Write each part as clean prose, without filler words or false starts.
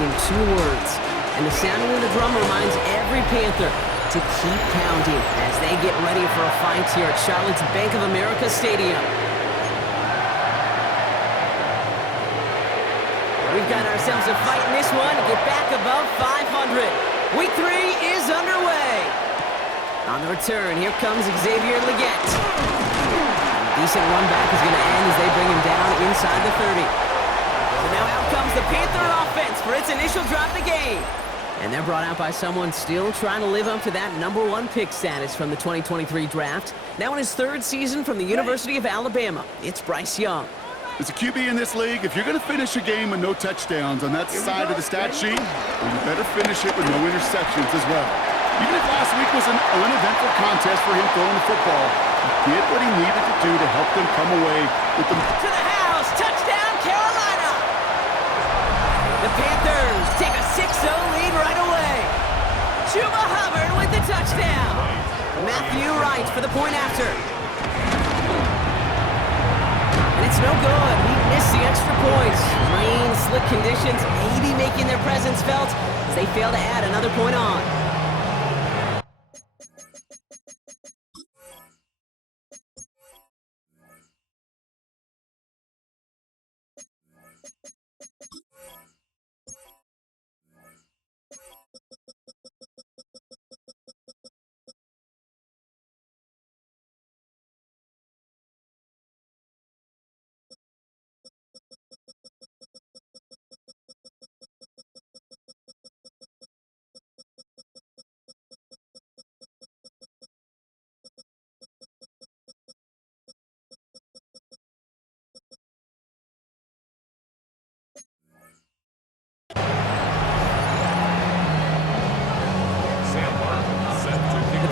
in 2 words. And the sounding of the drum reminds every Panther to keep pounding as they get ready for a fight here at Charlotte's Bank of America Stadium. We've got ourselves a fight in this one to get back above 500. Week 3 is underway. On the return, here comes Xavier Leggett. A decent run back is going to end as they bring him down inside the 30. So now out comes the Panther offense for its initial drive of the game. And they're brought out by someone still trying to live up to that #1 pick status from the 2023 draft. Now in his 3rd season from the University of Alabama, it's Bryce Young. As a QB in this league, if you're going to finish a game with no touchdowns on that side of the stat sheet, well, you better finish it with no interceptions as well. Even if last week was an uneventful contest for him throwing the football, he did what he needed to do to help them come away with the... To the house! Touchdown, Carolina! The Panthers take a 6-0 lead right away. Chuba Hubbard with the touchdown. Matthew Wright for the point after. And it's no good. He missed the extra points. Rain, slick conditions, maybe making their presence felt as they fail to add another point on.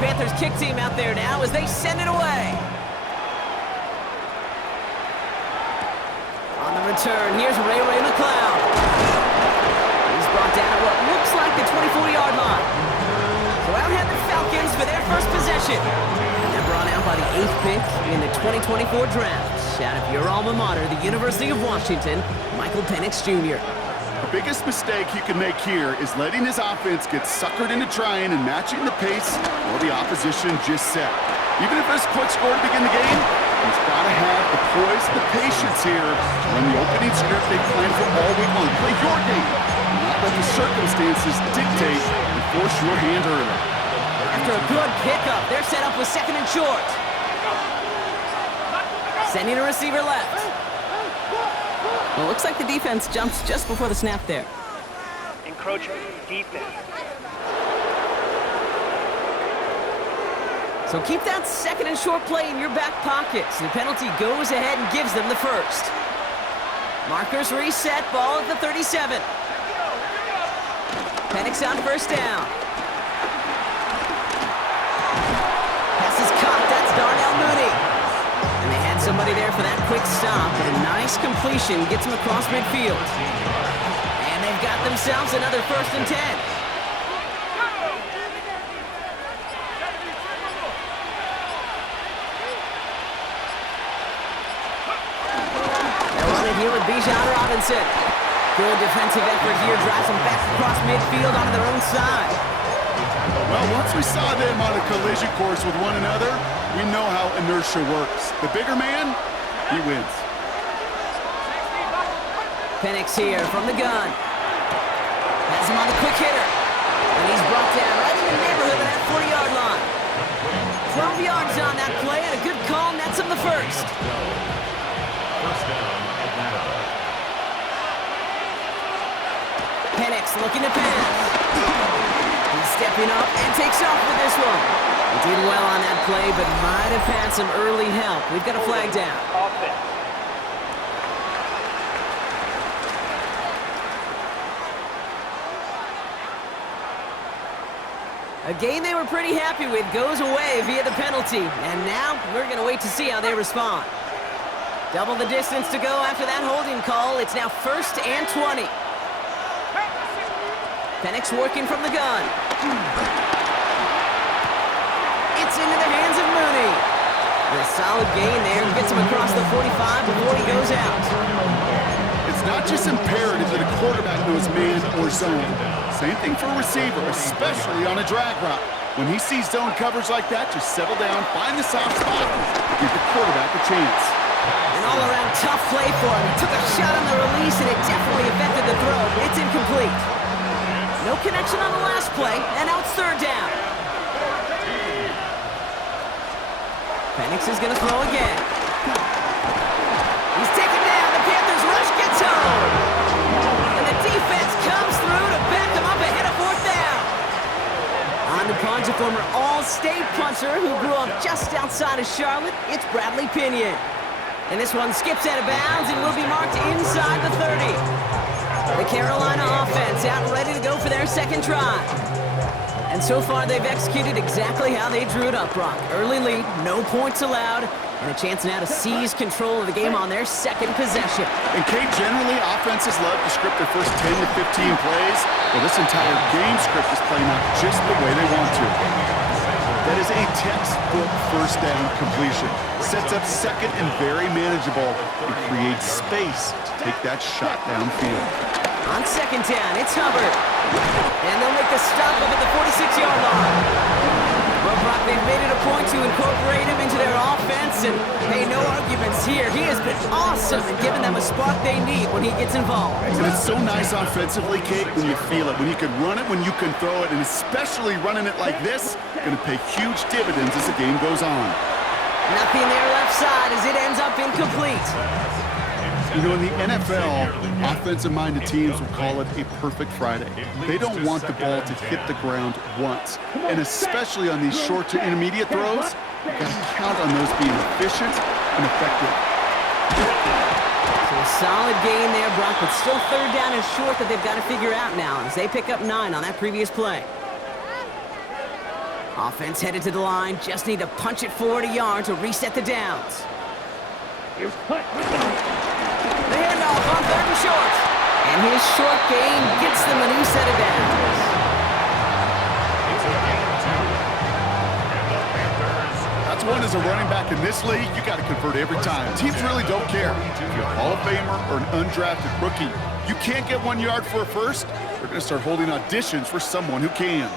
Panthers kick team out there now as they send it away. On the return, here's Ray McLeod. He's brought down at what looks like the 24-yard line. So out head the Falcons for their first possession. And they're brought out by the 8th pick in the 2024 draft. Out of your alma mater, the University of Washington, Michael Penix Jr. The biggest mistake he can make here is letting his offense get suckered into trying and matching the pace while the opposition just set. Even if there's a quick score to begin the game, he's got to have the poise and the patience here to run the opening script they planned for all week long. Play your game, and not let the circumstances dictate and force your hand early. After a good pickup, they're set up with 2nd and short. Sending a receiver left. Well, it looks like the defense jumps just before the snap there. Encroaching defense. So keep that 2nd and short play in your back pocket. So the penalty goes ahead and gives them the first. Markers reset, ball at the 37. Penix on 1st down. Pass is caught, that's Darnell Mooney. And they had somebody there for that quick stop, but a nice completion gets them across midfield. And they've got themselves another 1st and 10. They'll run it here with Bijan Robinson. Good defensive effort here, drives them back across midfield onto their own side. Well, once we saw them on a collision course with one another, we know how inertia works. The bigger man, he wins. Penix here from the gun. Has him on the quick hitter. And he's brought down right in the neighborhood of that 40-yard line. 12 yards on that play, and a good call nets him the first. Penix looking to pass. He's stepping up and takes off with this one. He did well on that play, but might have had some early help. We've got a flag down. A game they were pretty happy with goes away via the penalty. And now we're going to wait to see how they respond. Double the distance to go after that holding call. It's now 1st and 20. Penix working from the gun. It's into the hands of Mooney. And a solid gain there. Gets him across the 45 before he goes out. It's not just imperative that a quarterback knows man or zone. Same thing for a receiver, especially on a drag route. When he sees zone coverage like that, just settle down, find the soft spot, and give the quarterback a chance. An all-around tough play for him. He took a shot on the release, and it definitely affected the throw. It's incomplete. No connection on the last play, and now it's third down. Penix is going to throw again. He's taken down. The Panthers rush gets home. And the defense comes through to back them up ahead of fourth down. On to punch, a former All-State punter who grew up just outside of Charlotte. It's Bradley Pinion. And this one skips out of bounds and will be marked inside the 30. The Carolina offense out ready to go for their second try. And so far, they've executed exactly how they drew it up, Brock. Early lead, no points allowed, and a chance now to seize control of the game on their second possession. And Kate, generally, offenses love to script their first 10 to 15 plays. Well, this entire game script is playing out just the way they want to. That is a textbook first down completion. Sets up second and very manageable and creates space to take that shot downfield. On second down, it's Hubbard. And they'll make the stop up at the 46-yard line. Well, Brock, they've made it a point to incorporate him into their offense, and, hey, no arguments here. He has been awesome in giving them a spark they need when he gets involved. And it's so nice offensively, Kate, when you feel it, when you can run it, when you can throw it, and especially running it like this, going to pay huge dividends as the game goes on. Nothing there left side as it ends up incomplete. You know, in the NFL, offensive-minded teams will call it a perfect Friday. They don't want the ball to hit the ground once. And especially on these short to intermediate throws, you've got to count on those being efficient and effective. So a solid gain there, Brock, but still third down and short that they've got to figure out now as they pick up 9 on that previous play. Offense headed to the line, just need to punch it forward a yard to reset the downs. The handoff on third and short. And his short gain gets them a new set of downs. That's one as a running back in this league, you got to convert every time. Teams really don't care. If you're a Hall of Famer or an undrafted rookie, you can't get 1 yard for a first, they're going to start holding auditions for someone who can.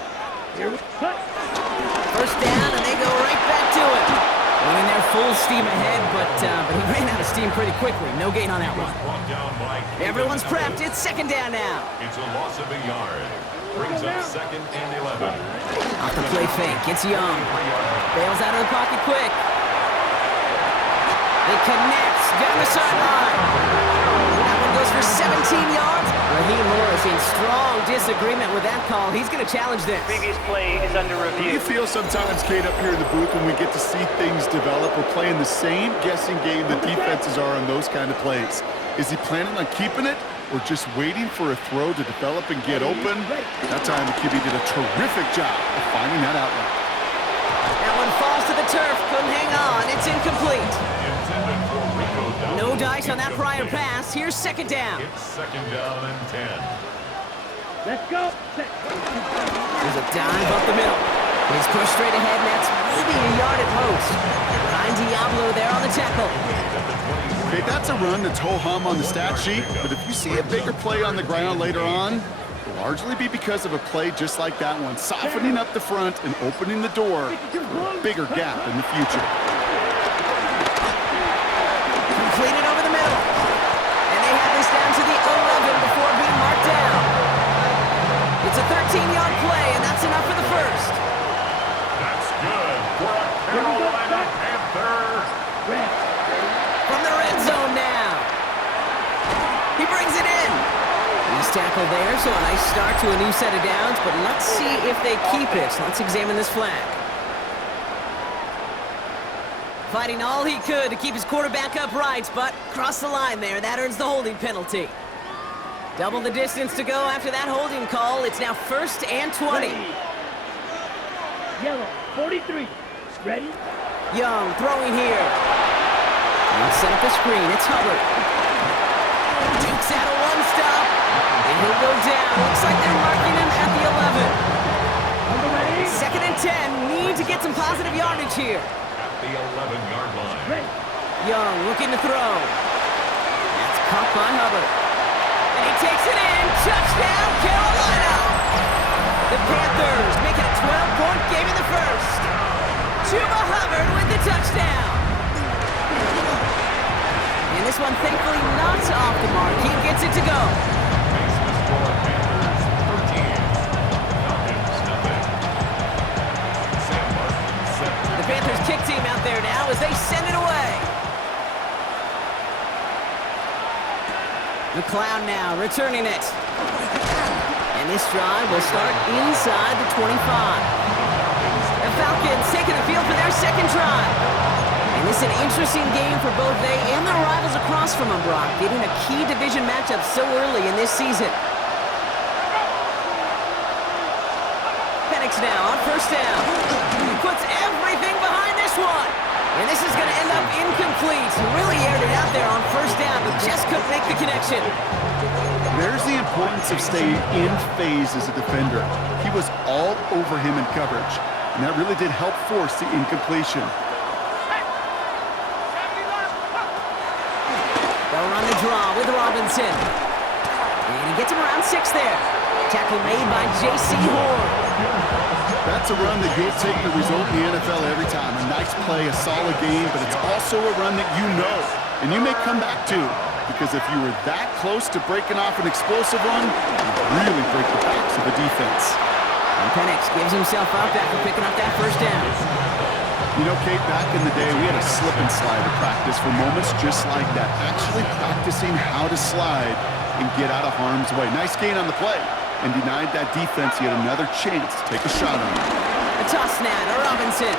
First down, and they go right back to it. Running there full steam ahead, but he ran out of steam pretty quickly. No gain on that one. Everyone's prepped. It's second down now. It's a loss of a yard. Brings up second and 11. Off the play fake. It's Young. Bails out of the pocket quick. It connects down the sideline. That one goes for 17 yards. Raheem Morris in strong disagreement with that call. He's going to challenge this. Previous play is under review. You feel sometimes, Kate, up here in the booth when we get to see things develop. We're playing the same guessing game the defenses are on those kind of plays. Is he planning on keeping it or just waiting for a throw to develop and get open? That time the QB did a terrific job of finding that outlet. That one falls to the turf. Couldn't hang on. It's incomplete. No dice on that prior pass. Here's second down. It's second down and 10. Let's go. There's a dive up the middle. He's pushed straight ahead, and that's maybe a yard at most. Ryan Diablo there on the tackle. Okay, that's a run that's ho-hum on the stat sheet, but if you see a bigger play on the ground later on, it'll largely be because of a play just like that one, softening up the front and opening the door for a bigger gap in the future. Completed over the middle. And they have this down to the 11 before being marked down. It's a 13-yard play, and that's enough for the first. That's good for a Carolina Panther. From the red zone now. He brings it in. He's tackled there, so a nice start to a new set of downs, but let's see if they keep it. Let's examine this flag. Fighting all he could to keep his quarterback upright, but crossed the line there. That earns the holding penalty. Double the distance to go after that holding call. It's now first and 20. Yellow, 43. Ready? Young throwing here. And set up a screen. It's Hubbard. Dukes out a one-stop. And he'll go down. Looks like they're marking him at the 11. Second and 10. Need to get some positive yardage here. At the 11-yard line. Young looking to throw. That's caught by Hubbard. takes it in. Touchdown, Carolina. The Panthers make it a 12-point game in the first. Chuba Hubbard with the touchdown. And this one, thankfully, not off the mark. He gets it to go. The Panthers kick team out there now as they send it away. McLeod now returning it. And this drive will start inside the 25. The Falcons taking the field for their second drive. And this is an interesting game for both they and their rivals across from them, Brock, getting a key division matchup so early in this season. Penix now on first down. He puts everything behind this one. And this is going to end up incomplete. Really aired it out there on first down, but just couldn't make the connection. There's the importance of staying in phase as a defender. He was all over him in coverage, and that really did help force the incompletion. They'll run the draw with Robinson. And he gets him around 6 there. Tackle made by J.C. Horn. That's a run that you'll take the result in the NFL every time. A nice play, a solid game, but it's also a run that you know, and you may come back to, because if you were that close to breaking off an explosive run, you really break the backs of the defense. And Penix gives himself up after picking up that first down. You know, Kate, back in the day, we had a slip and slide to practice for moments just like that, actually practicing how to slide and get out of harm's way. Nice gain on the play, and denied that defense yet another chance to take a shot on him. A toss now to Robinson.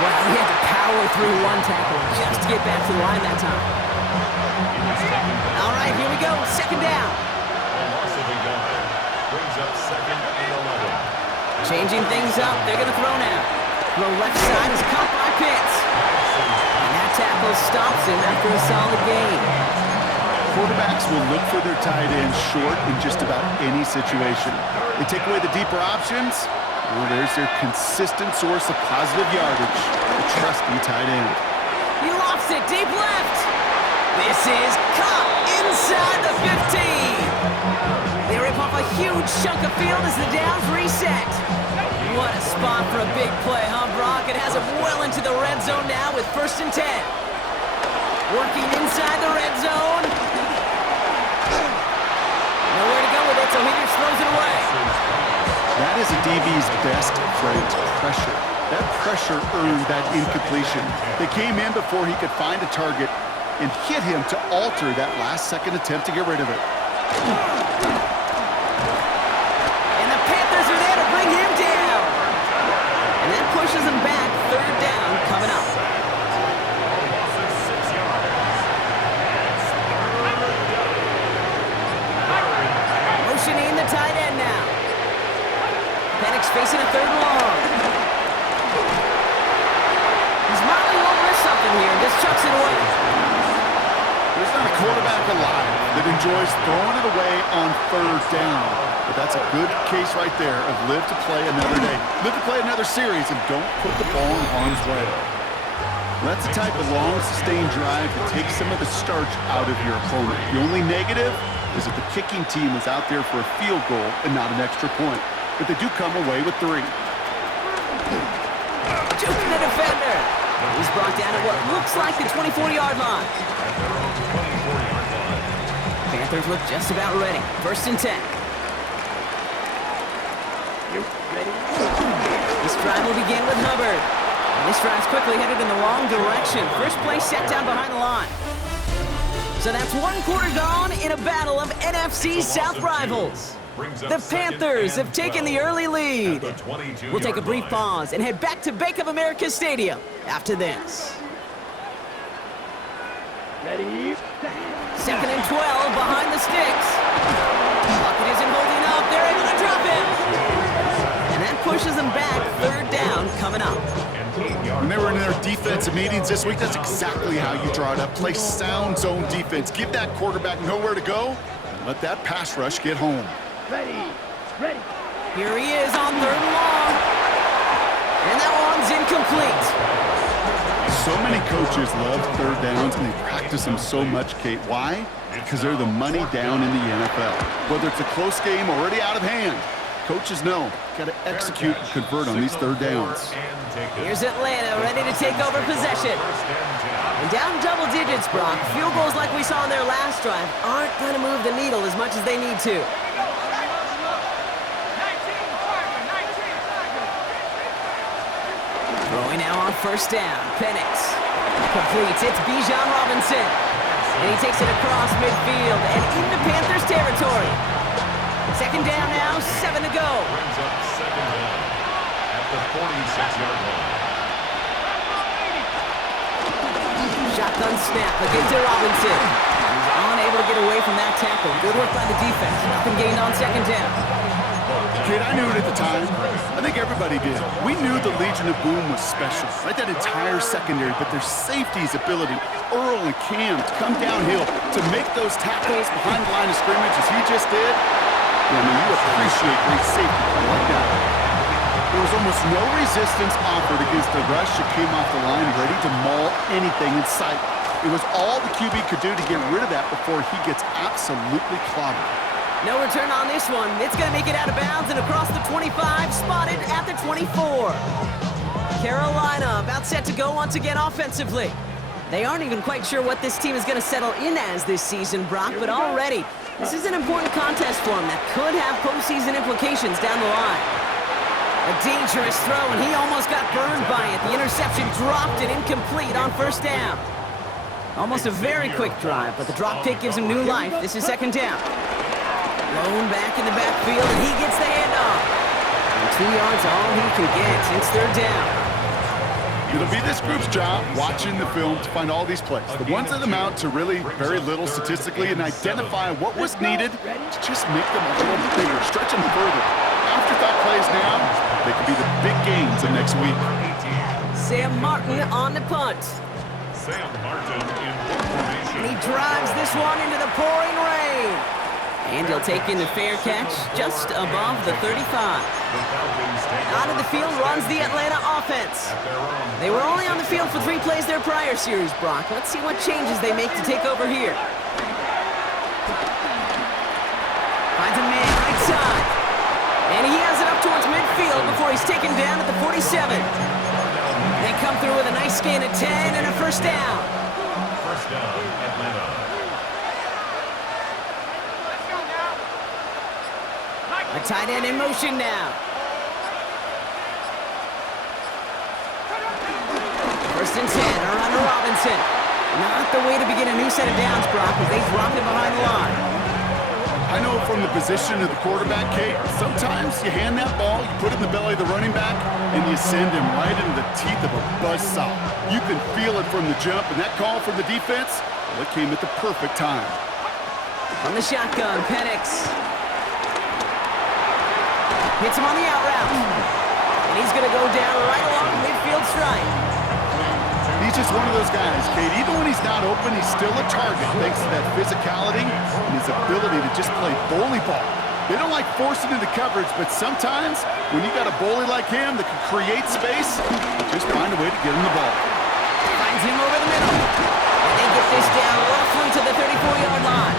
Wow, he had to power through one tackle just to get back to the line that time. All right, here we go. Second down. Brings up second and 11. Changing things up. They're going to throw now. The left side is caught by Pitts. And that tackle stops him after a solid gain. Quarterbacks will look for their tight end short in just about any situation. They take away the deeper options. Well, there's their consistent source of positive yardage, the trusty tight end. He lofts it deep left. This is caught inside the 15. They rip off a huge chunk of field as the downs reset. What a spot for a big play, huh, Brock? It has him well into the red zone now with 1st and 10. Working inside the red zone. Nowhere to go with it, so he just throws it away. That is a DB's best friend, pressure. That pressure earned that incompletion. They came in before he could find a target and hit him to alter that last-second attempt to get rid of it. And the Panthers are there to bring him down. And that pushes him back. 3rd down coming up. Motioning the tight end now. Penix facing a 3rd and long. He's modeling over something here and just chucks it away. There's not a quarterback alive that enjoys throwing it away on 3rd down. But that's a good case right there of live to play another day. Live to play another series and don't put the ball in harm's way. That's the type of long, sustained drive that takes some of the starch out of your opponent. The only negative is that the kicking team is out there for a field goal and not an extra point. But they do come away with 3. Juking the defender. He's brought down at what looks like the 24-yard line. Panthers look just about ready. 1st and 10. This drive will begin with Hubbard. And this drive's quickly headed in the wrong direction. First play set down behind the line. So that's 1 quarter gone in a battle of NFC South rivals. The Panthers have taken the early lead. We'll take a brief pause and head back to Bank of America Stadium after this. Ready? 2nd and 12 behind the sticks. Bucket isn't holding up. They're able to drop him. And that pushes them back. 3rd down coming up. When they were in their defensive meetings this week, that's exactly how you draw it up. Play sound zone defense. Give that quarterback nowhere to go and let that pass rush get home. Ready? Ready? Here he is on 3rd and long. And that one's incomplete. So many coaches love third downs, and they practice them so much, Kate. Why? Because they're the money down in the NFL. Whether it's a close game already out of hand, coaches know, got to execute and convert on these third downs. Here's Atlanta ready to take over possession. And down double digits, Brock. Field goals like we saw in their last drive aren't going to move the needle as much as they need to. Throwing now on first down. Penix completes. It's Bijan Robinson. And he takes it across midfield and into Panthers territory. Second down now, 7 to go. Brings up second down at the 46-yard line. Shotgun snap again to Robinson. He's unable to get away from that tackle. Good work by the defense. Nothing gained on second down. Kid, I knew it at the time. I think everybody did. We knew the Legion of Boom was special, right? That entire secondary, but their safety's ability, Earl and Cam, to come downhill, to make those tackles behind the line of scrimmage as he just did. I mean, you appreciate great safety like that. There was almost no resistance offered against the rush that came off the line, ready to maul anything in sight. It was all the QB could do to get rid of that before he gets absolutely clobbered. No return on this one. It's going to make it out of bounds and across the 25, spotted at the 24. Carolina about set to go once again offensively. They aren't even quite sure what this team is going to settle in as this season, Brock, but already this is an important contest for him that could have postseason implications down the line. A dangerous throw, and he almost got burned by it. The interception dropped and incomplete on first down. Almost a very quick drive, but the drop kick gives him new life. This is second down. Blown back in the backfield, and he gets the handoff. And 2 yards all he can get. It's third down. It'll be this group's job, watching the film, to find all these plays. The ones that amount to really very little statistically, and identify what was needed to just make them a little bigger, stretch them further. Afterthought plays now, they could be the big games of next week. Sam Martin on the punt. Sam Martin in formation. And he drives this one into the pouring rain. And he'll take in the fair catch just above the 35. Out of the field runs the Atlanta offense. They were only on the field for 3 plays their prior series, Brock. Let's see what changes they make to take over here. Finds a man right side. And he has it up towards midfield before he's taken down at the 47. They come through with a nice gain of 10 and a first down. First down, Atlanta. A tight end in motion now. First and 10, around to Robinson. Not the way to begin a new set of downs, Brock, as they drop him behind the line. I know from the position of the quarterback, Kate, sometimes you hand that ball, you put it in the belly of the running back, and you send him right into the teeth of a buzzsaw. You can feel it from the jump, and that call from the defense, well, it came at the perfect time. On the shotgun, Penix. Hits him on the out route. And he's going to go down right along the midfield stripe. He's just one of those guys, Kate. Even when he's not open, he's still a target thanks to that physicality and his ability to just play bully ball. They don't like forcing into coverage, but sometimes when you got a bully like him that can create space, just find a way to get him the ball. Finds him over the middle. And they get this down roughly to the 34-yard line.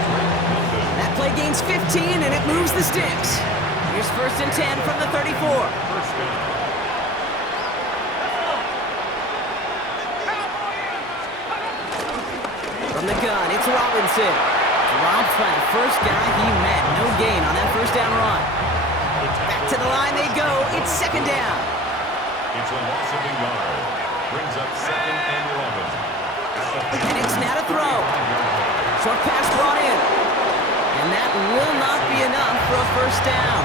That play gains 15, and it moves the sticks. Here's first and 10 from the 34. From the gun, it's Robinson. Dropped by the first guy he met. No gain on that first down run. Back to the line they go. It's second down. It's a loss of a yard. Brings up second and 11. And it's now to throw. Short pass brought in. And that will not be enough for a first down.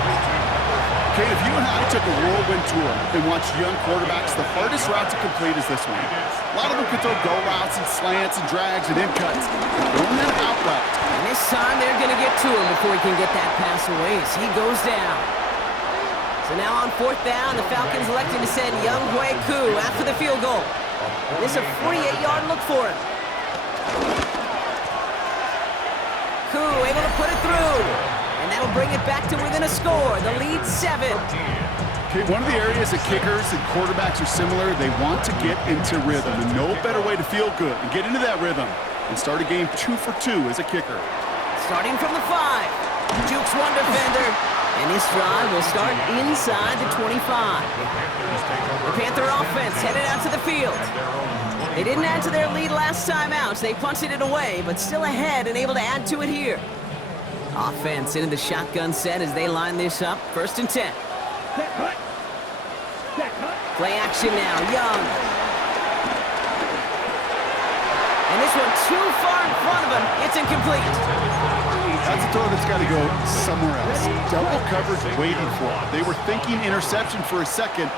Kate, if you and I took a whirlwind tour and watched young quarterbacks, the hardest route to complete is this one. A lot of them can throw go routes and slants and drags and in cuts. Throwing that out route. And this time they're going to get to him before he can get that pass away as he goes down. So now on fourth down, the Falcons electing to send Young Hui Koo after the field goal. This is a 48-yard look for him. Koo able to put it through. And that'll bring it back to within a score. The lead 7. Okay, one of the areas that kickers and quarterbacks are similar, they want to get into rhythm, and no better way to feel good and get into that rhythm and start a game 2 for 2 as a kicker. Starting from the 5. Jukes one defender, and this drive will start inside the 25. The Panther offense headed out to the field. They didn't add to their lead last time out, so they punted it away, but still ahead and able to add to it here. Offense into the shotgun set as they line this up. 1st and 10. Play action now, Young. And this one too far in front of him. It's incomplete. That's a throw that's got to go somewhere else. Double coverage waiting for it. They were thinking interception for a second.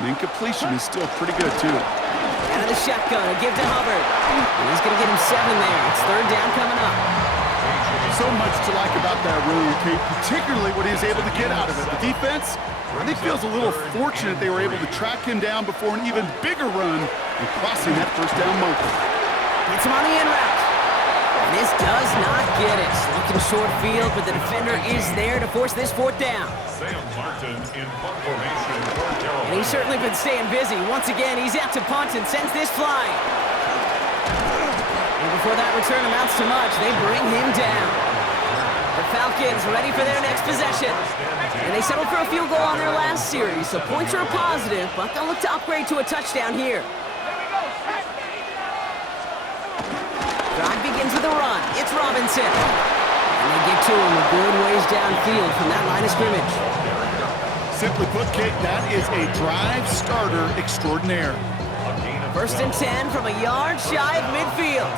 And incompletion is still pretty good, too. Out of the shotgun, a give to Hubbard. And he's going to get him 7 there. It's 3rd down coming up. So much to like about that run, Kate, particularly what he was able to get out of it. The defense, I think, feels a little fortunate they were able to track him down before an even bigger run and crossing that 1st down marker. Gets him on the in route. And this does not get it. Looking short field, but the defender is there to force this 4th down. Sam Martin in punt formation for Carolina. And he's certainly been staying busy. Once again, he's out to punt and sends this flying. And before that return amounts to much, they bring him down. The Falcons ready for their next possession. And they settled for a field goal on their last series, so points are a positive, but they'll look to upgrade to a touchdown here. Drive begins with a run. It's Robinson. And they get to him a good ways downfield from that line of scrimmage. Simply put, Kate, that is a drive starter extraordinaire. 1st and 10 from a yard shy of midfield.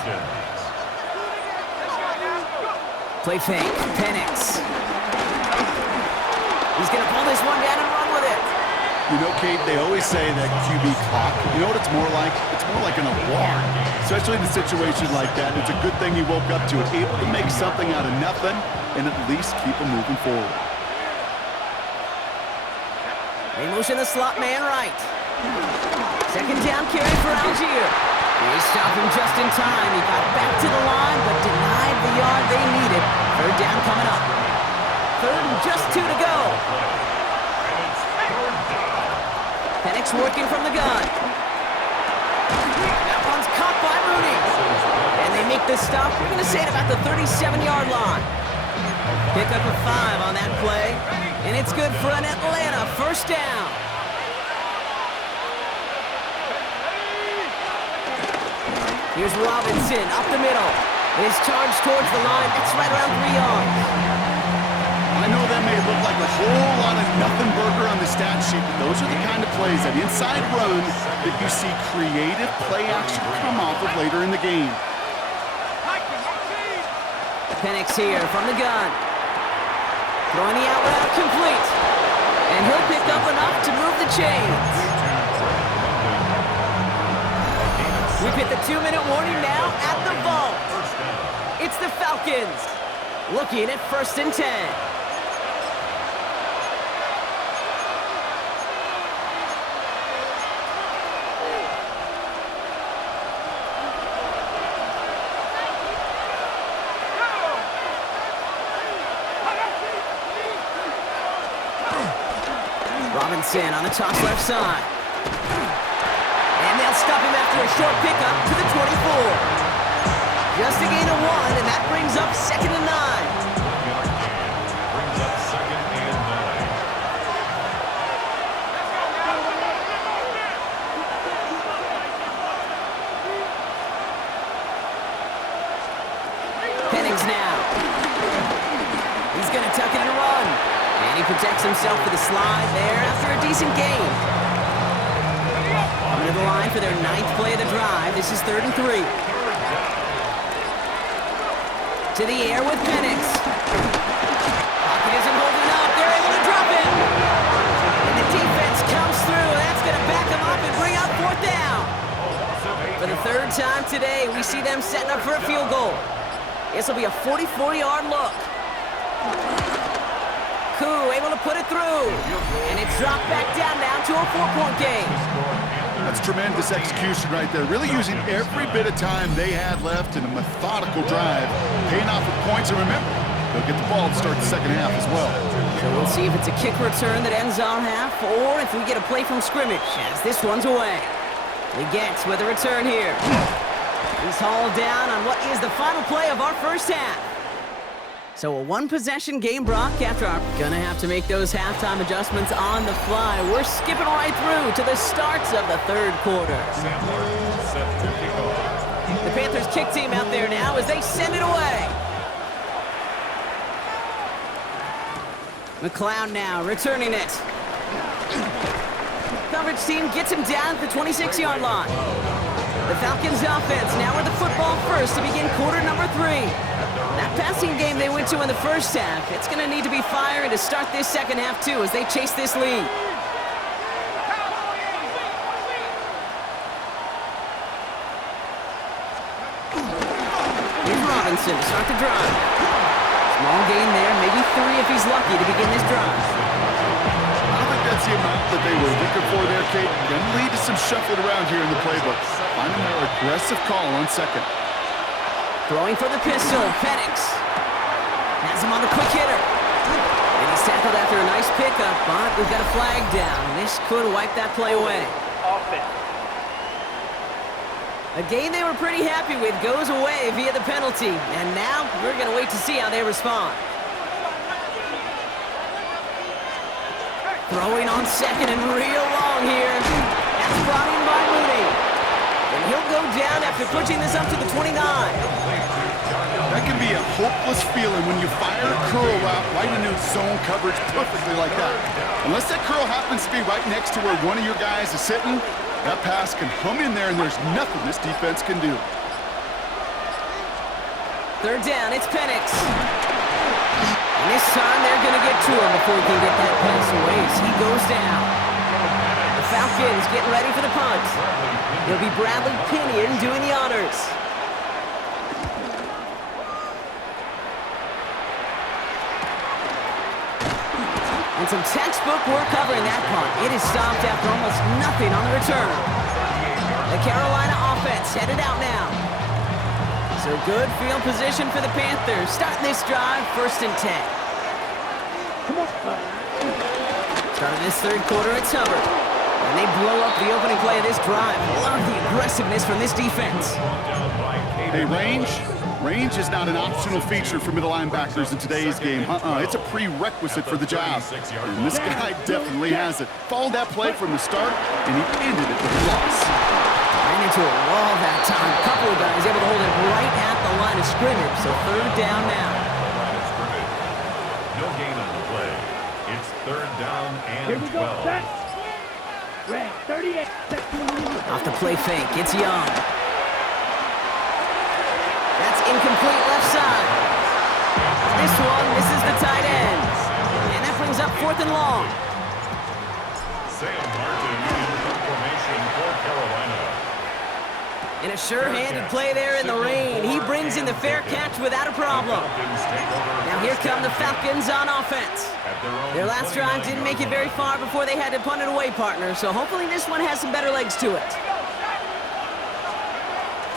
Play fake. Penix. He's going to pull this one down and run with it. You know, Kate, they always say that QB clock. You know what it's more like? It's more like an alarm, especially in a situation like that. It's a good thing he woke up to it, able to make something out of nothing and at least keep him moving forward. They motion the slot man right. 2nd down carry for Algier. They stop him just in time. He got back to the line, but denied the yard they needed. 3rd down coming up. 3rd and just 2 to go. Penix working from the gun. That one's caught by Mooney. And they make the stop. We're going to say it about the 37-yard line. Pick up a 5 on that play. And it's good for an Atlanta 1st down. Here's Robinson up the middle. His charge towards the line. That's right around 3 yards. I know that may look like a whole lot of nothing burger on the stat sheet, but those are the kind of plays, that inside run, that you see creative play action come off of later in the game. Penix here from the gun. Throwing the out route complete. And he'll pick up enough to move the chains. We've hit the 2-minute warning now at the vault. It's the Falcons looking at 1st and 10. Robinson on the toss left side. And they'll stop him after a short pickup to the 24. Just a gain of 1, and that brings up 2nd and 9. Brings up 2nd and 9. Penix now. He's going to tuck it and run. And he protects himself with a slide there after a decent gain. Coming to the line for their 9th play of the drive. This is 3rd and 3. To the air with Penix. Pocket isn't holding up. They're able to drop him. And the defense comes through. That's going to back them up and bring up 4th down. For the 3rd time today, we see them setting up for a field goal. This will be a 44-yard look. Koo able to put it through. And it's dropped back down now to a 4-point game. That's tremendous execution right there. Really using every bit of time they had left in a methodical drive, paying off with points. And remember, They'll get the ball to start the second half as well. So we'll see if it's a kick return that ends our half, or if we get a play from scrimmage, as this one's away. Leggett with a return here. He's hauled down on what is the final play of our first half. So a one-possession game, Brock, after our gonna have to make those halftime adjustments on the fly. We're skipping right through to the starts of the third quarter. Sam Martin set to kick off. The Panthers kick team out there now as they send it away. McLeod now returning it. Coverage team gets him down at the 26-yard line. The Falcons offense now with the football first to begin quarter number 3. That passing game they went to in the first half, it's going to need to be firing to start this second half too as they chase this lead. Here's Robinson to start the drive. Small gain there, maybe 3 if he's lucky to begin this drive. I don't think that's the amount that they were looking for there, Kate. Going to lead to some shuffling around here in the playbook. Find a more aggressive call on second. Throwing for the pistol, Penix. Has him on the quick hitter. And he's tackled after a nice pickup, but we've got a flag down. This could wipe that play away. Offense. A game they were pretty happy with goes away via the penalty. And now we're going to wait to see how they respond. Throwing on second and real long here. That's brought in by Mooney. And he'll go down after pushing this up to the 29. That can be a hopeless feeling when you fire a curl route right into zone coverage perfectly like that. Unless that curl happens to be right next to where one of your guys is sitting, that pass can hum in there and there's nothing this defense can do. Third down, it's Penix. And this time they're going to get to him before he can get that pass away as he goes down. The Falcons getting ready for the punt. It'll be Bradley Pinion doing the honors. And some textbook work covering that punt. It is stopped after almost nothing on the return. The Carolina offense headed out now. So good field position for the Panthers. Starting this drive, 1st and 10. Starting this third quarter, it's Hubbard. And they blow up the opening play of this drive. Love the aggressiveness from this defense. Hey, range is not an optional feature for middle linebackers in today's game. It's a prerequisite for the job. And this guy definitely has it. Followed that play from the start, and he ended it with a loss. Ran into a wall that time. A couple of guys able to hold it right at the line of scrimmage. So third down now. No gain on the play. It's third down and Here we go, 12. set. Red, 38. Off the play fake, it's Young. That's incomplete left side. This one misses the tight end. And that brings up 4th and long. Sam Martin in formation for Carolina. And a sure-handed play there in the rain. He brings in the fair catch without a problem. Now here come the Falcons on offense. Their last drive didn't make it very far before they had to punt it away, partner. So hopefully this one has some better legs to it.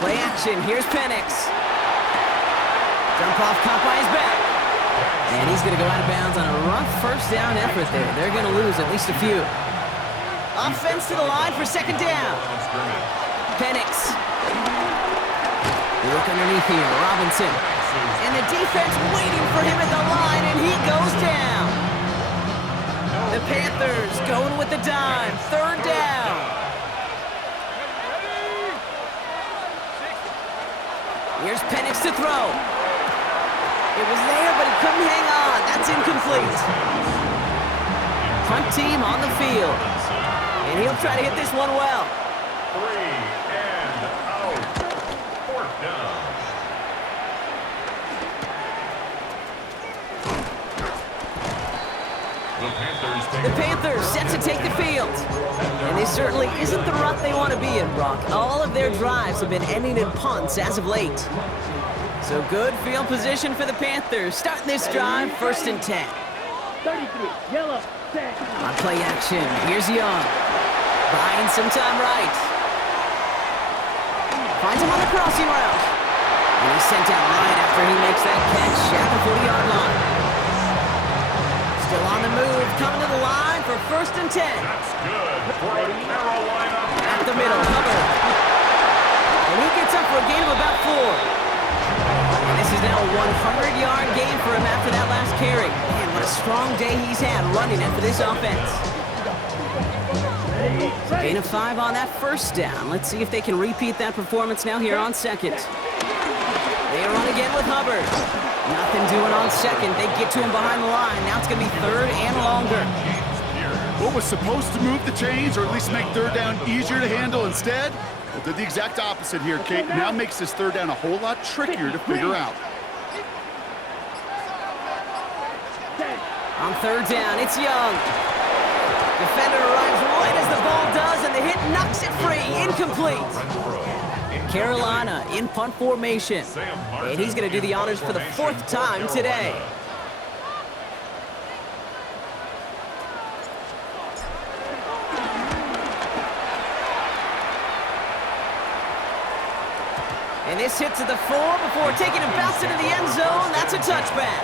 Play action, here's Penix. Jump off, caught by his back. And he's going to go out of bounds on a rough first down effort there. They're going to lose at least a few. Offense to the line for 2nd down. Penix. Look underneath here, Robinson. And the defense waiting for him at the line, and he goes down. The Panthers going with the dime. 3rd down. Here's Penix to throw. It was there, but he couldn't hang on. That's incomplete. Punt team on the field. And he'll try to hit this one well. 3 and out. 4th down. The Panthers set to take the field. And this certainly isn't the rut they want to be in, Brock. All of their drives have been ending in punts as of late. So good field position for the Panthers. Starting this drive, 1st and 10. 33, yellow, set. On play action, here's Young. Buying some time right. Finds him on the crossing route. And he's sent out right after he makes that catch at the 40-yard line. Still on the move, coming to the line for 1st and 10. That's good for a Carolina. At the middle, Hubbard. And he gets up for a gain of about 4. And this is now a 100-yard gain for him after that last carry. Man, what a strong day he's had running it for this offense. Gain of 5 on that 1st down. Let's see if they can repeat that performance now here on 2nd. They run again with Hubbard. Nothing doing on 2nd. They get to him behind the line. Now it's going to be 3rd and longer. What was supposed to move the chains or at least make 3rd down easier to handle instead? Well, did the exact opposite here, Kate. Now makes this 3rd down a whole lot trickier to figure out. On 3rd down, it's Young. Defender arrives right as the ball does, and the hit knocks it free. Incomplete. Carolina in punt formation. And he's going to do the honors for the 4th time today. And this hits at the 4 before taking a bounce into the end zone. That's a touchback.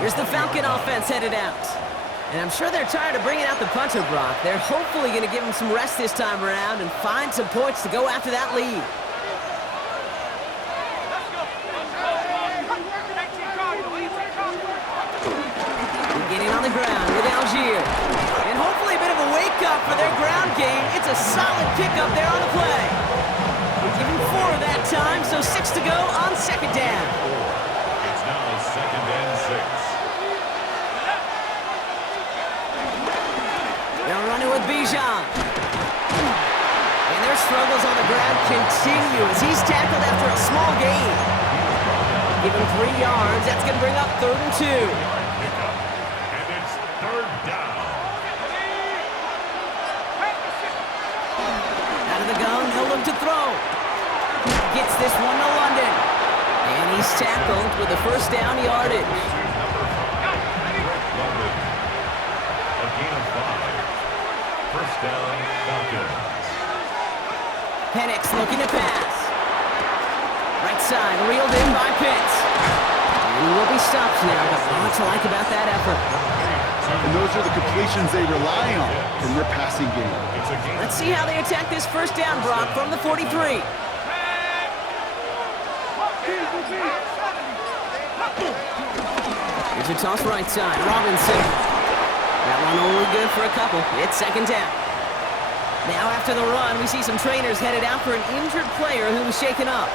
Here's the Falcon offense headed out. And I'm sure they're tired of bringing out the punter, Brock. They're hopefully going to give him some rest this time around and find some points to go after that lead. Beginning on the ground with Algier. And hopefully a bit of a wake-up for their ground game. It's a solid pickup there on the play. Give him 4 that time, so 6 to go on 2nd down. It's now 2nd and 6. They're running with Bijan. And their struggles on the ground continue as he's tackled after a small gain. Give him 3 yards. That's going to bring up 3rd and 2. And it's 3rd down. Out of the gun, he'll look to throw. Gets this one to London. And he's tackled with the 1st down yardage. A gain of 5. 1st down, Falcons. Penix looking to pass. Right side, reeled in by Pitts. And he will be stopped now, but what to like about that effort? And those are the completions they rely on from their passing game. Let's see how they attack this 1st down, Brock, from the 43. Here's a toss right side, Robinson. That one only good for a couple. It's 2nd down. Now after the run, we see some trainers headed out for an injured player who was shaken up.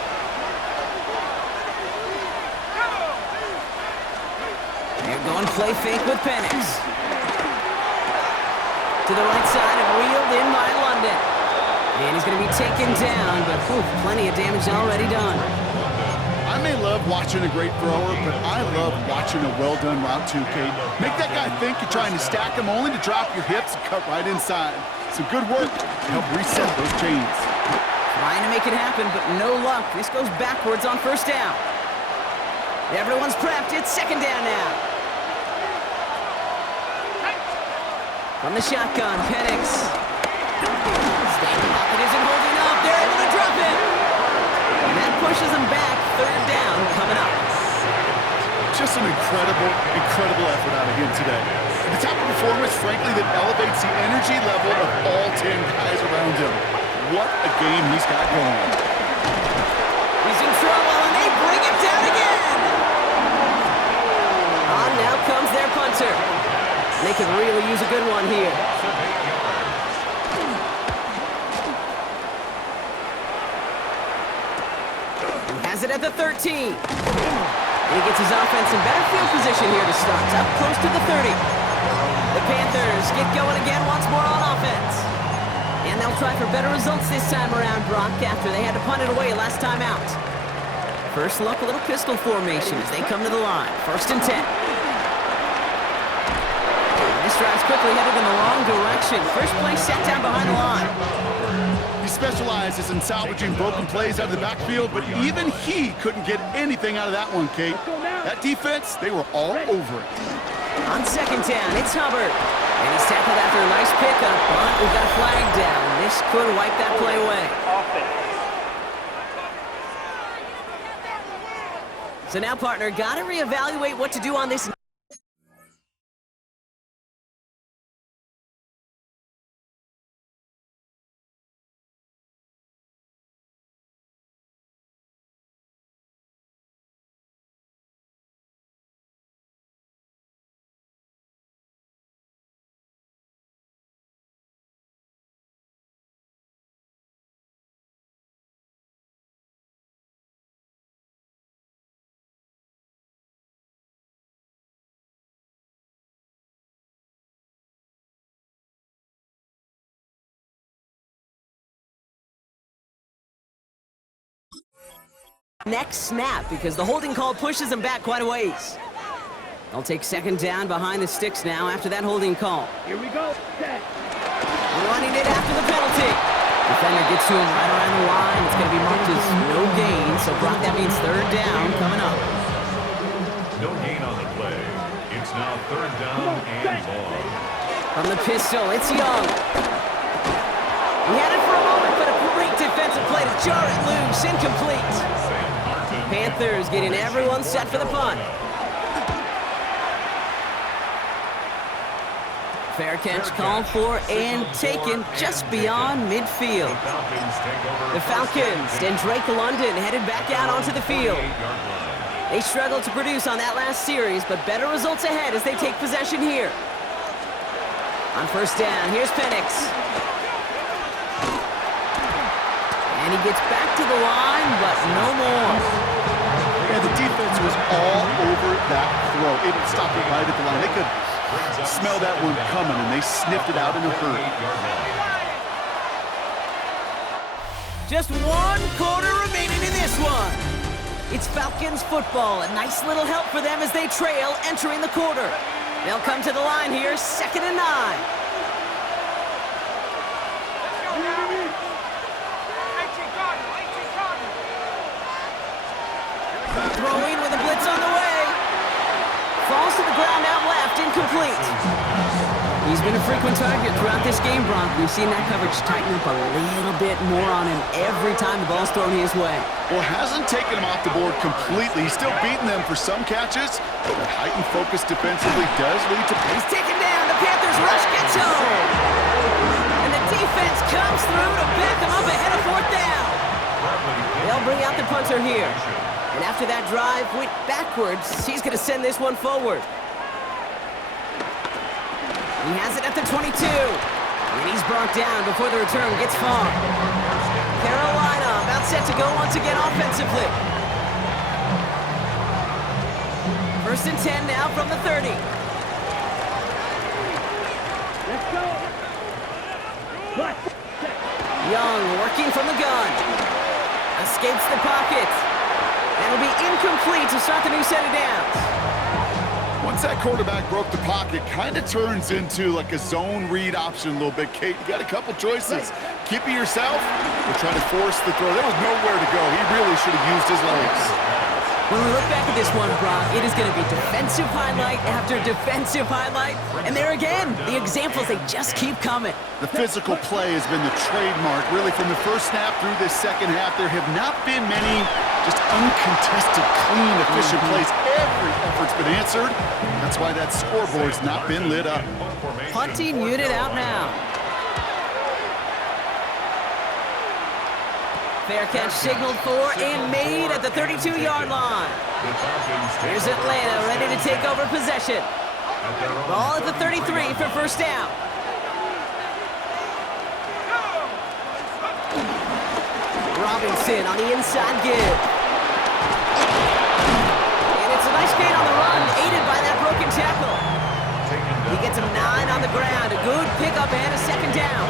They're going play fake with Penix. To the right side and reeled in by London. And he's going to be taken down, but plenty of damage already done. I may love watching a great thrower, but I love watching a well-done route too, Kate. Make that guy think you're trying to stack him only to drop your hips and cut right inside. Some good work to help reset those chains. Trying to make it happen, but no luck. This goes backwards on 1st down. Everyone's prepped. It's 2nd down now. From the shotgun, Penix. Staying pocket isn't holding up. They're able to drop it. And that pushes them back. 3rd down coming up. Just an incredible effort out of him today. The type of performance, frankly, that elevates the energy level of all 10 guys around him. What a game he's got going. He's in trouble, and they bring him down again. On now comes their punter. They could really use a good one here. He has it at the 13. And he gets his offense in better field position here to start. Up close to the 30. The Panthers get going again once more on offense. And they'll try for better results this time around, Brock, after they had to punt it away last time out. First look, a little pistol formation as they come to the line. 1st and 10. This drive's quickly headed in the wrong direction. First play set down behind the line. He specializes in salvaging broken plays out of the backfield, but even he couldn't get anything out of that one, Kate. That defense, they were all over it. On 2nd down, it's Hubbard. And he's tackled after a nice pickup, but we've got a flag down. This could wipe that play away. Offense. So now, partner, got to reevaluate what to do on this. Next snap, because the holding call pushes them back quite a ways. They'll take second down behind the sticks now after that holding call. Here we go. Set. Running it after the penalty. Defender gets to him right around the line. It's going to be marked as no gain, so Brock, that means third down coming up. No gain on the play. It's now third down and long. From the pistol, it's Young. He had it for a moment, but a great defensive play to jar it loose. Incomplete. Panthers getting everyone set for the punt. Fair catch called for and taken just beyond midfield. The Falcons and Drake London headed back out onto the field. They struggled to produce on that last series, but better results ahead as they take possession here. On first down, here's Penix. And he gets back to the line, but no more. Yeah, the defense was all over that throw. Able to stop it right at the line. They could smell that one coming, and they sniffed it out in a hurry. Just one quarter remaining in this one. It's Falcons football. A nice little help for them as they trail entering the quarter. They'll come to the line here, 2nd and 9. Throwing with a blitz on the way. Falls to the ground out left, incomplete. He's been a frequent target throughout this game, Brock. We've seen that coverage tighten up a little bit more on him every time the ball's thrown his way. Well, hasn't taken him off the board completely. He's still beating them for some catches. But heightened focus defensively does lead to... He's taken down. The Panthers rush gets home. And the defense comes through to back him up ahead of 4th down. They'll bring out the punter here. And after that drive went backwards, he's going to send this one forward. He has it at the 22. And he's brought down before the return gets far. Carolina about set to go once again offensively. 1st and 10 now from the 30. Let's go. What? Young working from the gun. Escapes the pocket. That'll be incomplete to start the new set of downs. Once that quarterback broke the pocket, kind of turns into like a zone read option a little bit. Kate, you got a couple choices. Keep it yourself or try to force the throw. There was nowhere to go. He really should have used his legs. When we look back at this one, Brock, it is going to be defensive highlight after defensive highlight. And there again, the examples, they just keep coming. The physical play has been the trademark. Really, from the first snap through this second half, there have not been many just uncontested, clean, efficient plays. Every effort's been answered. That's why that scoreboard's not been lit up. Punting unit out now. Fair catch signaled for and made at the 32-yard line. Here's Atlanta ready to take over possession. Ball at the 33 for first down. Robinson on the inside give. And it's a nice gain on the run, aided by that broken tackle. He gets him 9 on the ground. A good pickup and a second down.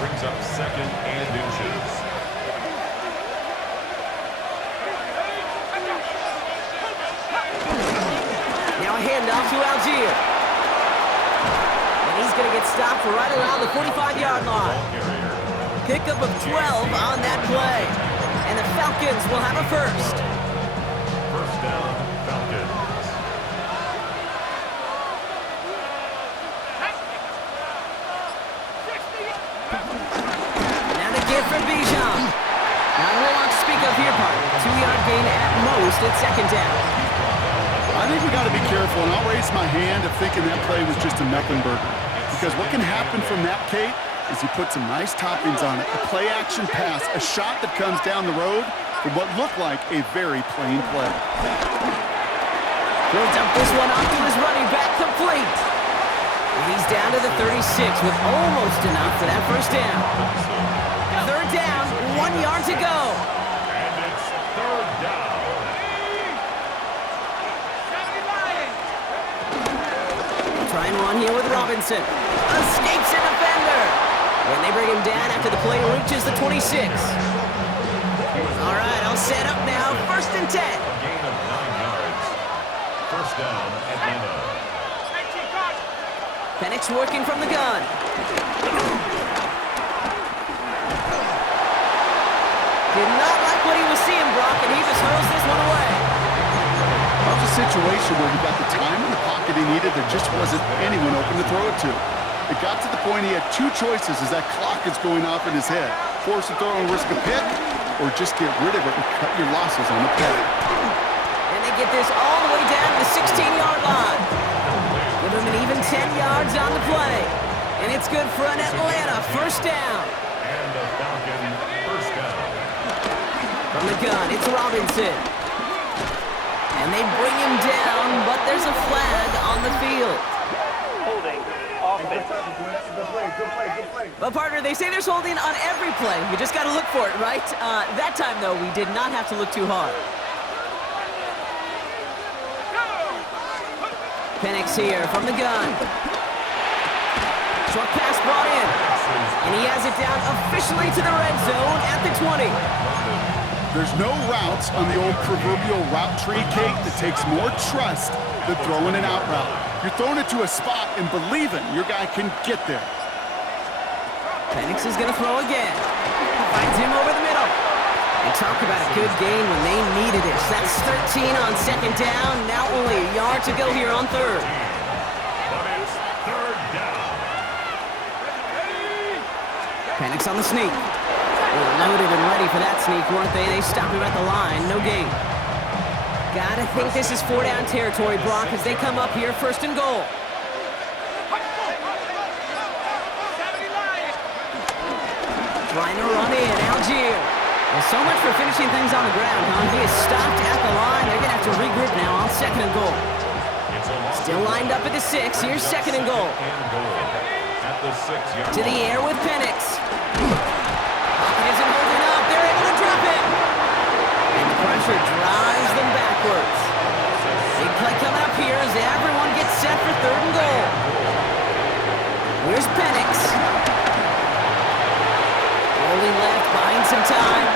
Brings up 2nd and inches. Now a handoff to Algier. And he's going to get stopped right around the 45-yard line. Pickup of 12 on that play. And the Falcons will have a first. First down, Falcons. Now the give from Bijan. Not a whole lot to speak of here, partner. 2-yard gain at most at second down. I think we got to be careful, and I'll raise my hand of thinking that play was just a nothing burger. Because what can happen from that, Kate, is you put some nice toppings on it. A play-action pass, a shot that comes down the road from what looked like a very plain play. He'll dump this one off to his running back, complete. And he's down to the 36 with almost enough for that first down. Third down, 1 yard to go. And it's third down. Try and run here with Robinson. Escapes a defender. And they bring him down after the play reaches the 26. All right, all set up now. First and 10. A gain of 9 yards. First down, Atlanta. Penix working from the gun. Did not like what he was seeing, Brock, and he just hurls this one away. That was a situation where he got the time in the pocket he needed. There just wasn't anyone open to throw it to. It got to the point he had two choices as that clock is going off in his head. Force a throw and risk a pick, or just get rid of it and cut your losses on the play. And they get this all the way down to the 16-yard line. Give him an even 10 yards on the play. And it's good for an Atlanta first down. And the Falcon first down. From the gun, it's Robinson. And they bring him down, but there's a flag on the field. Holding. Offense. But partner, they say there's holding on every play. You just got to look for it, right? That time, though, we did not have to look too hard. Penix here from the gun. Short pass brought in. And he has it down officially to the red zone at the 20. There's no routes on the old proverbial route tree, Kate, that takes more trust than throwing an out route. You're throwing it to a spot and believing your guy can get there. Penix is going to throw again. Finds him over the middle. And talk about a good game when they needed it. That's 13 on second down. Now only a yard to go here on third. But it's third down. Penix on the sneak. They were loaded and ready for that sneak, weren't they? They stopped him at the line. No gain. Gotta think this is 4-down territory, Brock, as they come up here first and goal. Trying to run in, Algier. Well, so much for finishing things on the ground, huh? He is stopped at the line. They're going to have to regroup now on second and goal. Still lined up at the 6. Here's second and goal. At the 6-yard To the air with Penix. Pocket isn't holding up. They're able to drop it. And the pressure drives them backwards. Big play coming up here as everyone gets set for third and goal. Here's Penix. Rolling left, buying some time.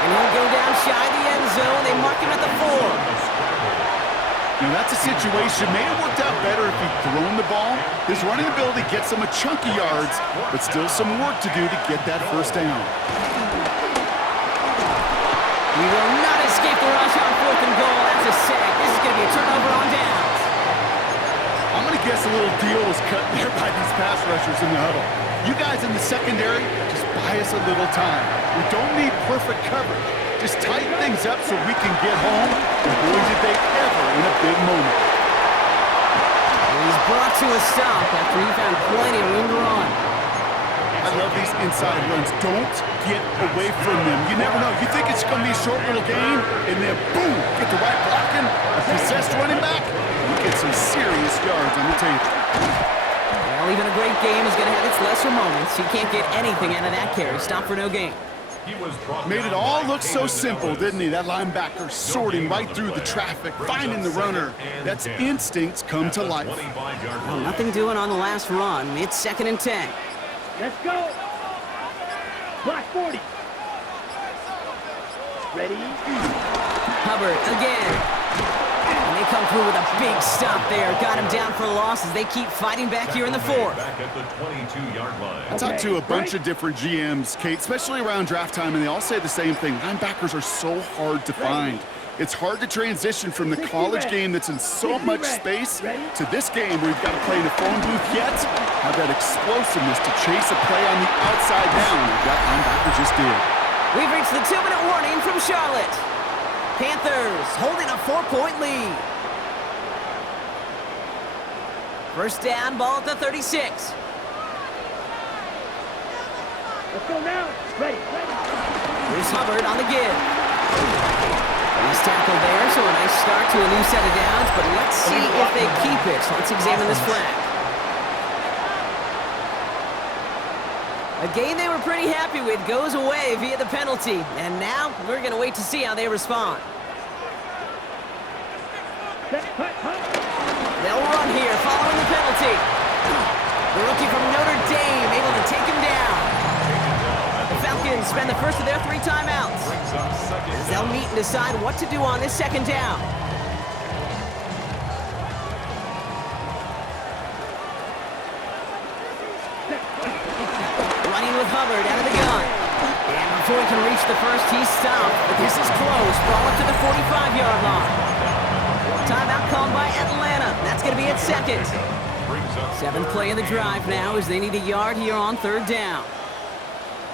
And he'll go down shy of the end zone. They mark him at the 4. Now that's a situation, may have worked out better if he'd thrown the ball. His running ability gets him a chunky yards, but still some work to do to get that first down. He will not escape the rush on fourth and goal. That's a sack. This is going to be a turnover on downs. I'm going to guess a little deal was cut there by these pass rushers in the huddle. You guys in the secondary, just buy us a little time. We don't need perfect coverage. Just tighten things up so we can get home, and boy, did they ever in a big moment. And he's brought to a stop after he found plenty of room to run. I love these inside runs. Don't get away from them. You never know. You think it's going to be a short little gain, and then boom, get the right blocking, a possessed running back, you get some serious yards on the table. Well, even a great game is going to have its lesser moments. You can't get anything out of that carry. Stop for no gain. Made it all look so simple, didn't he? That linebacker sorting right through the traffic, finding the runner. That's instincts come to life. Well, nothing doing on the last run. It's second and 10. Let's go. Black 40. Ready? Hubbard again. And they come through with a big stop there. Got him down for a loss as they keep fighting back here in the 4th. Back at the 22-yard line. I talked to a bunch of different GMs, Kate, especially around draft time, and they all say the same thing. Linebackers are so hard to find. It's hard to transition from the college game that's in so much space to this game where you've got to play in a phone booth yet, have that explosiveness to chase a play on the outside down like that linebacker just did. We've reached the 2-minute warning from Charlotte. Panthers holding a 4-point lead. First down, ball at the 36. Let's go now. Ready. Here's Hubbard on the give. He's tackled there, so a nice start to a new set of downs, but let's see if they keep it. Let's examine this flag. A game they were pretty happy with goes away via the penalty, and now we're going to wait to see how they respond. They'll run here following the penalty. The rookie from Notre Dame able to take him down. The Falcons spend the first of their 3 timeouts as they'll meet and decide what to do on this second down. Running with Hubbard out of the gun. And before he can reach the first, he's stopped. But this is close. Ball up to the 45-yard line. Timeout called by Atlanta. That's going to be its second. 7th play of the drive now as they need a yard here on 3rd down.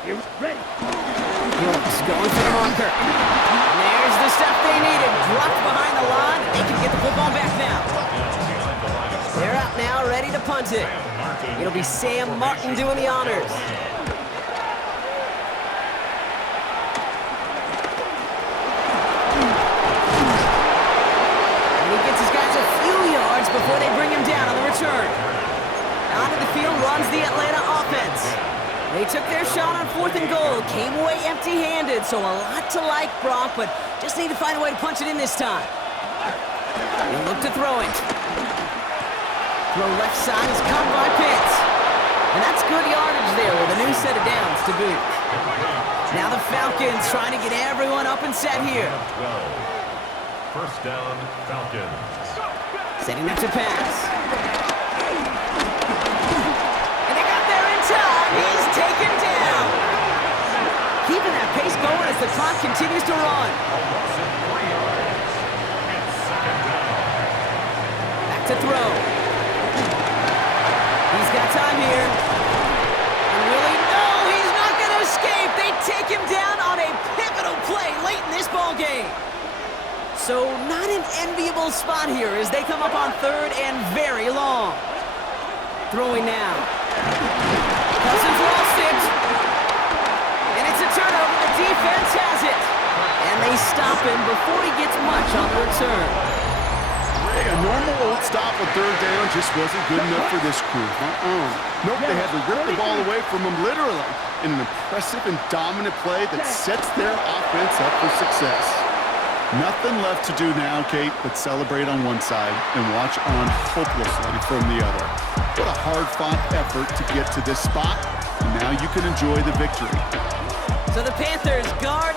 Ready. Brooks going for the marker. And there's the stuff they needed. Dropped behind the line. They can get the football back now. They're out now, ready to punt it. It'll be Sam Martin doing the honors. And he gets his guys a few yards before they bring him down on the return. Onto the field runs the Atlanta offense. They took their shot on 4th and goal, came away empty-handed, so a lot to like, Brock, but just need to find a way to punch it in this time. They look to throw it. Throw left side is caught by Pitts. And that's good yardage there with a new set of downs to boot. Now the Falcons trying to get everyone up and set here. 12. First down, Falcons. Setting up to pass. And they got there in time. He's taken down. Keeping that pace going as the clock continues to run. Back to throw. He's got time here. And really, no, he's not going to escape. They take him down on a pivotal play late in this ball game. So not an enviable spot here as they come up on 3rd and very long. Throwing now. Cousins lost it. And it's a turnover. The defense has it. And they stop him before he gets much on the return. Hey, a normal old stop on 3rd down just wasn't good enough for this crew. Nope, they had to rip the ball away from him literally in an impressive and dominant play that sets their offense up for success. Nothing left to do now, Kate, but celebrate on one side and watch on hopelessly from the other. What a hard-fought effort to get to this spot, and now you can enjoy the victory. So the Panthers guard